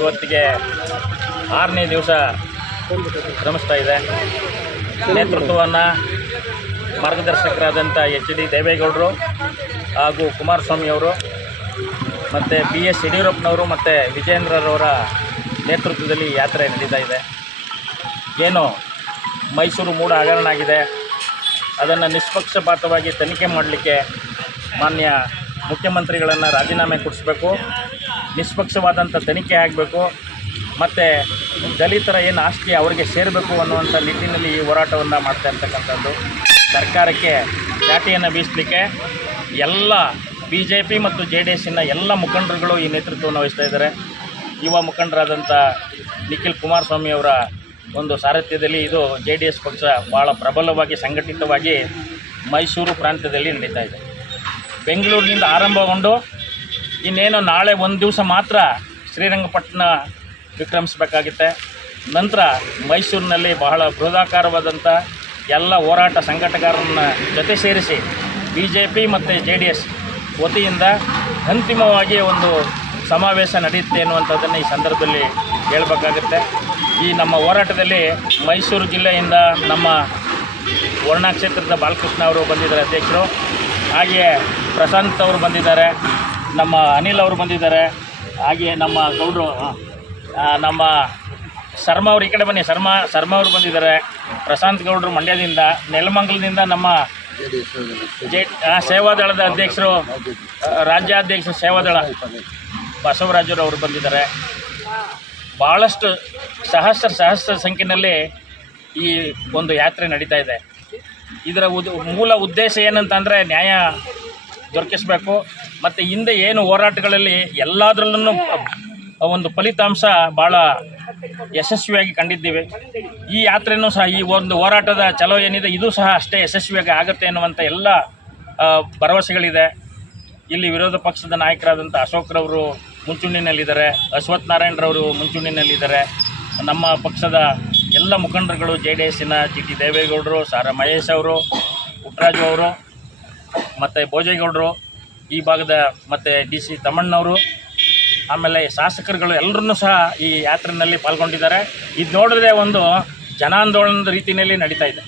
ಇವತ್ತಿಗೆ ಆರನೇ ದಿವಸ ಶ್ರಮಿಸ್ತಾ ಇದೆ. ನೇತೃತ್ವವನ್ನು ಮಾರ್ಗದರ್ಶಕರಾದಂಥ ಎಚ್ ಡಿ ದೇವೇಗೌಡರು ಹಾಗೂ ಕುಮಾರಸ್ವಾಮಿಯವರು ಮತ್ತು ಬಿ ಎಸ್ ಯಡಿಯೂರಪ್ಪನವರು ಮತ್ತು ವಿಜೇಂದ್ರರವರ ನೇತೃತ್ವದಲ್ಲಿ ಯಾತ್ರೆ ನಡೀತಾ ಇದೆ. ಏನು ಮೈಸೂರು ಮೂಡ ಹಗರಣ ಆಗಿದೆ. ಅದನ್ನು ನಿಷ್ಪಕ್ಷಪಾತವಾಗಿ ತನಿಖೆ ಮಾಡಲಿಕ್ಕೆ ಮಾನ್ಯ ಮುಖ್ಯಮಂತ್ರಿಗಳನ್ನು ರಾಜೀನಾಮೆ ಕೊಡಿಸ್ಬೇಕು. ನಿಷ್ಪಕ್ಷವಾದಂಥ ತನಿಖೆ ಆಗಬೇಕು, ಮತ್ತು ದಲಿತರ ಏನು ಆಸ್ತಿ ಅವರಿಗೆ ಸೇರಬೇಕು ಅನ್ನುವಂಥ ನಿಟ್ಟಿನಲ್ಲಿ ಈ ಹೋರಾಟವನ್ನು ಮಾಡ್ತಾ ಇರ್ತಕ್ಕಂಥದ್ದು. ಸರ್ಕಾರಕ್ಕೆ ಚಾಟಿಯನ್ನು ಬೀಸಲಿಕ್ಕೆ ಎಲ್ಲ ಬಿ ಜೆ ಪಿ ಮತ್ತು ಜೆ ಡಿ ಎಸ್ಸಿನ ಎಲ್ಲ ಮುಖಂಡರುಗಳು ಈ ನೇತೃತ್ವವನ್ನು ವಹಿಸ್ತಾ ಇದ್ದಾರೆ. ಯುವ ಮುಖಂಡರಾದಂಥ ನಿಖಿಲ್ ಕುಮಾರಸ್ವಾಮಿ ಅವರ ಒಂದು ಸಾರಥ್ಯದಲ್ಲಿ ಇದು ಜೆ ಡಿ ಎಸ್ ಪಕ್ಷ ಭಾಳ ಪ್ರಬಲವಾಗಿ, ಸಂಘಟಿತವಾಗಿ ಮೈಸೂರು ಪ್ರಾಂತ್ಯದಲ್ಲಿ ನಡೀತಾ ಇದೆ. ಬೆಂಗಳೂರಿನಿಂದ ಆರಂಭಗೊಂಡು ಇನ್ನೇನು ನಾಳೆ ಒಂದು ದಿವಸ ಮಾತ್ರ ಶ್ರೀರಂಗಪಟ್ಟಣ ವಿಕ್ರಮಿಸಬೇಕಾಗುತ್ತೆ. ನಂತರ ಮೈಸೂರಿನಲ್ಲಿ ಬಹಳ ಬೃಹದಾಕಾರವಾದಂಥ ಎಲ್ಲ ಹೋರಾಟ ಸಂಘಟಕರನ್ನ ಜೊತೆ ಸೇರಿಸಿ ಬಿ ಜೆ ಪಿ ಮತ್ತು ಜೆ ಡಿ ಎಸ್ ವತಿಯಿಂದ ಅಂತಿಮವಾಗಿ ಒಂದು ಸಮಾವೇಶ ನಡೆಯುತ್ತೆ ಅನ್ನುವಂಥದ್ದನ್ನು ಈ ಸಂದರ್ಭದಲ್ಲಿ ಹೇಳಬೇಕಾಗುತ್ತೆ. ಈ ನಮ್ಮ ಹೋರಾಟದಲ್ಲಿ ಮೈಸೂರು ಜಿಲ್ಲೆಯಿಂದ ನಮ್ಮ ವರ್ಣಾ ಕ್ಷೇತ್ರದ ಬಾಲಕೃಷ್ಣ ಅವರು ಬಂದಿದ್ದಾರೆ ಅಧ್ಯಕ್ಷರು. ಹಾಗೆಯೇ ಪ್ರಶಾಂತ್ ಅವರು ಬಂದಿದ್ದಾರೆ. ನಮ್ಮ ಅನಿಲ್ ಅವರು ಬಂದಿದ್ದಾರೆ. ಹಾಗೆ ನಮ್ಮ ಗೌಡ್ರು ನಮ್ಮ ಶರ್ಮಾ ಅವರು ಈ ಕಡೆ ಬನ್ನಿ. ಶರ್ಮಾ ಶರ್ಮಾ ಅವರು ಬಂದಿದ್ದಾರೆ. ಪ್ರಶಾಂತ್ ಗೌಡ್ರು ಮಂಡ್ಯದಿಂದ ನೆಲಮಂಗಲದಿಂದ ನಮ್ಮ ಆ, ಸೇವಾದಳದ ಅಧ್ಯಕ್ಷರು ರಾಜ್ಯಾಧ್ಯಕ್ಷ ರಾಜ್ಯಾಧ್ಯಕ್ಷರು ಸೇವಾದಳ ಬಸವರಾಜರು ಅವರು ಬಂದಿದ್ದಾರೆ. ಭಾಳಷ್ಟು ಸಹಸ್ರ ಸಹಸ್ರ ಸಂಖ್ಯೆಯಲ್ಲಿ ಈ ಒಂದು ಯಾತ್ರೆ ನಡೀತಾ ಇದೆ. ಇದರ ಉದ್ ಮೂಲ ಉದ್ದೇಶ ಏನಂತಂದರೆ ನ್ಯಾಯ ದೊರಕಿಸಬೇಕು. ಮತ್ತು ಹಿಂದೆ ಏನು ಹೋರಾಟಗಳಲ್ಲಿ ಎಲ್ಲದರಲ್ಲೂ ಒಂದು ಫಲಿತಾಂಶ ಭಾಳ ಯಶಸ್ವಿಯಾಗಿ ಕಂಡಿದ್ದೀವಿ. ಈ ಯಾತ್ರೆಯೂ ಸಹ, ಈ ಒಂದು ಹೋರಾಟದ ಚಲೋ ಏನಿದೆ, ಇದು ಸಹ ಅಷ್ಟೇ ಯಶಸ್ವಿಯಾಗಿ ಆಗುತ್ತೆ ಎನ್ನುವಂಥ ಎಲ್ಲ ಭರವಸೆಗಳಿದೆ. ಇಲ್ಲಿ ವಿರೋಧ ಪಕ್ಷದ ನಾಯಕರಾದಂಥ ಅಶೋಕ್ರವರು ಮುಂಚೂಣಿನಲ್ಲಿದ್ದಾರೆ ಅಶ್ವಥ್ ನಾರಾಯಣರವರು ಮುಂಚೂಣಿನಲ್ಲಿದ್ದಾರೆ ನಮ್ಮ ಪಕ್ಷದ ಎಲ್ಲ ಮುಖಂಡರುಗಳು, ಜೆ ಡಿ ಎಸ್ಸಿನ ಜಿ ಟಿ ದೇವೇಗೌಡರು, ಸಾರ ಮಹೇಶ್ ಅವರು, ಪುಟ್ಟರಾಜು ಅವರು, ಮತ್ತು ಭೋಜೇಗೌಡರು ಈ ಭಾಗದ ಮತ್ತು ಡಿ ಸಿ ತಮ್ಮಣ್ಣವರು, ಆಮೇಲೆ ಶಾಸಕರುಗಳು ಎಲ್ಲರೂ ಸಹ ಈ ಯಾತ್ರೆಯಲ್ಲಿ ಪಾಲ್ಗೊಂಡಿದ್ದಾರೆ. ಇದು ನೋಡಿದ್ರೆ ಒಂದು ಜನಾಂದೋಲನದ ರೀತಿಯಲ್ಲಿ ನಡೀತಾ ಇದೆ.